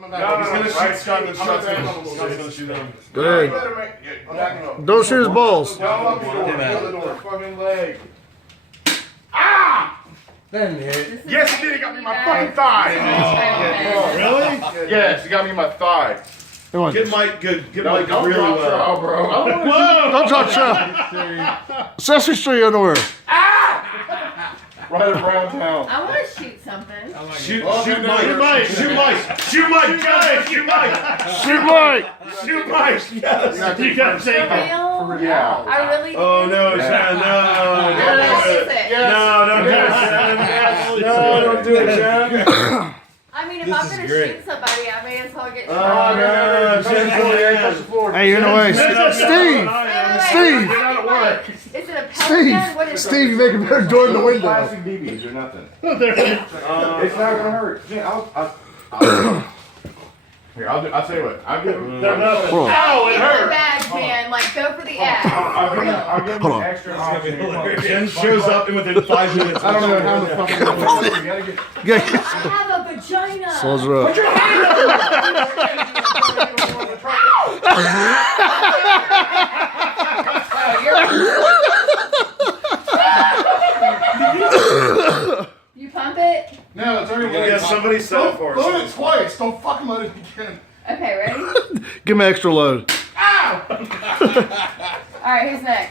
He's gonna shoot Scott in the shots. Scott's gonna shoot him. Go ahead. Don't shoot his balls. Fucking leg. Yes, he did. He got me in my fucking thigh. Really? Yes, he got me in my thigh. Come on. Get Mike good. Get No, Mike don't really drop well. trout, bro. I don't wanna Whoa! Don't drop shot. Sesame Street underwear. Right around town. I want to shoot something. Shoot, Oh, shoot no, Mike. no, no. Shoot Mike. Shoot Mike. Guys, shoot Mike. Shoot Mike. Shoot Mike. Yes. You got to For take it. real? Yeah. I really do. Oh no, Shannon, no. What is it? No, don't do it, Shannon. No, don't do it, Shannon. I mean, if I'm going to shoot somebody, I may as well get shot. Oh, no, Touch the floor. Hey, you're in the way. Steve. Steve. Get out of work. Is it a pellet gun? What is Steve, it? you make a better door in the window. Plastic BBs or nothing. There. It's not gonna hurt. Yeah, Here, I'll tell you what. I'll give him. They're nothing. Hold on. Ow, it Get the hurt. bag, man. Like, go for the ass. I'll give him Hold an on. extra option. Jen shows up and within 5 minutes. I don't know how the fuck you gotta get. Yeah. I have a vagina. Soldier up. You pump it? No, it's already Yeah, somebody said it for us. Load it twice. Don't fucking load it again. Okay, ready? Give me an extra load. All right, who's next?